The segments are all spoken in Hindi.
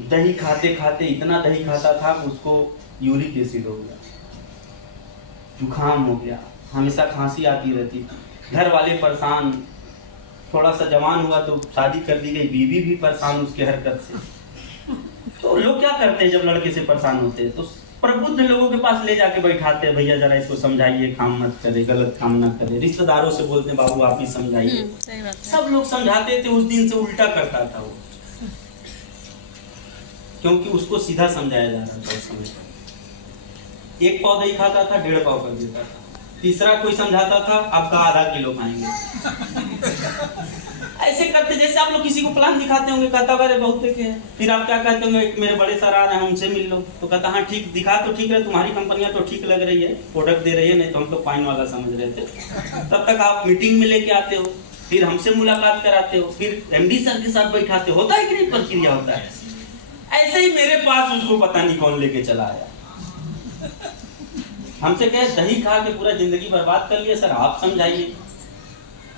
दही खाते खाते इतना दही खाता था कि उसको यूरिक एसिड हो गया, जुखाम हो गया, हमेशा खांसी आती रहती थी, घर वाले परेशान। थोड़ा सा जवान हुआ तो शादी कर दी गई, बीवी भी परेशान उसके हरकत से। तो लोग क्या करते हैं जब लड़के से परेशान होते हैं, तो प्रबुद्ध लोगों के पास ले जाके बैठाते हैं, भैया जरा इसको समझाइए, काम मत करे, गलत काम ना करे। रिश्तेदारों से बोलते हैं बाबू आप ही समझाइए। सब लोग समझाते थे, उस दिन से उल्टा करता था वो, क्योंकि उसको सीधा समझाया जा रहा था उस समय। एक पाव दही खाता था, 1.5 पाव कर देता था। तीसरा कोई समझाता था, आपका आधा किलो खाएंगे। ऐसे करते जैसे आप लोग किसी को प्लान दिखाते होंगे, कहता अरे बहुत देखे हैं, फिर आप क्या कहते होंगे, मेरे बड़े सर आ रहे हैं उनसे मिल लो, तो कहता हाँ ठीक, दिखा तो ठीक रहे, तुम्हारी कंपनियां तो ठीक लग रही है, प्रोडक्ट दे रही है, नहीं तो हम तो फाइन वाला समझ रहे थे। तब तक आप मीटिंग में लेके आते हो, फिर हमसे मुलाकात कराते हो, फिर MD सर के साथ बैठाते हो। होता है कि नहीं, प्रक्रिया होता है। ऐसे ही मेरे पास उसको पता नहीं कौन लेके चला आया, हमसे कहे दही खा के पूरा जिंदगी बर्बाद कर लिया सर, आप समझाइए।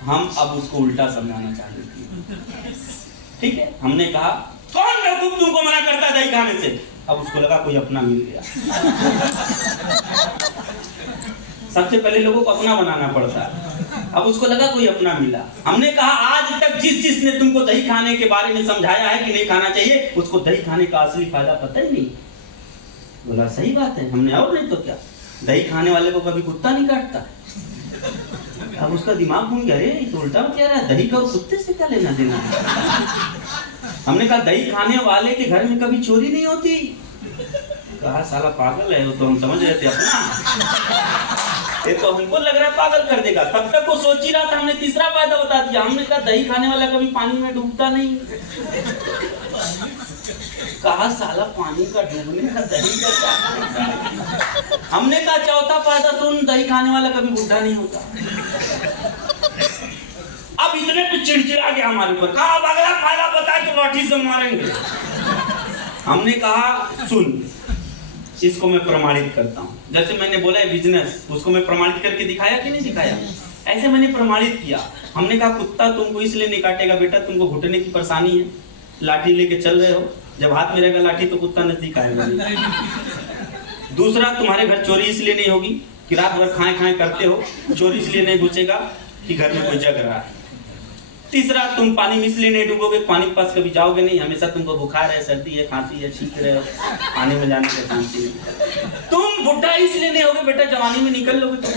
हम अब उसको उल्टा समझाना चाहते थे, ठीक है। हमने कहा कौन बेवकूफ तुमको मना करता है दही खाने से। अब उसको लगा कोई अपना मिल गया। सबसे पहले लोगों को अपना बनाना पड़ता है, अब उसको लगा कोई अपना मिला। हमने कहा आज तक जिसने तुमको दही खाने के बारे में समझाया है कि नहीं खाना चाहिए, उसको दही खाने का असली फायदा पता ही नहीं। बोला सही बात है। हमने और नहीं तो क्या, दही खाने वाले को कभी कुत्ता नहीं काटता। अब उसका दिमाग घूम गया, अरे तो उल्टा कह रहा है, दही का कुत्ते से क्या लेना देना। हमने कहा दही खाने वाले के घर में कभी चोरी नहीं होती। कहा साला पागल है वो, तो हम समझ रहे थे अपना, ये तो हमको लग रहा है पागल कर देगा। तब तक वो सोच ही रहा था, हमने तीसरा फायदा बता दिया। हमने कहा दही खाने वाला कभी पानी में डूबता नहीं। कहा साला पानी का डूबने का दही का। हमने कहा चौथा फायदा सुन, दही खाने वाला कभी बुढ़ा नहीं होता। अब इतने पे चिड़चिड़ा गया हमारे ऊपर, कहा अब अगला फायदा बता के लाठी से मारेंगे। हमने कहा सुन, इसको मैं प्रमाणित करता हूँ। जैसे मैंने बोला है बिजनेस, उसको मैं प्रमाणित करके दिखाया कि नहीं दिखाया, ऐसे मैंने प्रमाणित किया। हमने कहा कुत्ता तुमको इसलिए नहीं काटेगा बेटा, तुमको घुटने की परेशानी है, लाठी लेके चल रहे हो, जब हाथ में रहेगा लाठी तो कुत्ता नजदीक आएगा। दूसरा, तुम्हारे घर चोरी इसलिए नहीं होगी कि रात भर खाए खाए करते हो, चोरी इसलिए नहीं घुसेगा कि घर में कोई जग रहा है। तीसरा, तुम पानी में इसलिए नहीं डूबोगे, पानी के पास कभी जाओगे नहीं, हमेशा तुमको बुखार है, सर्दी है, खांसी है, छींक रहे हो, पानी में जाने का चांस नहीं। तुम बुढ़ा इसलिए नहीं होगे बेटा, जवानी में निकल लोगे तो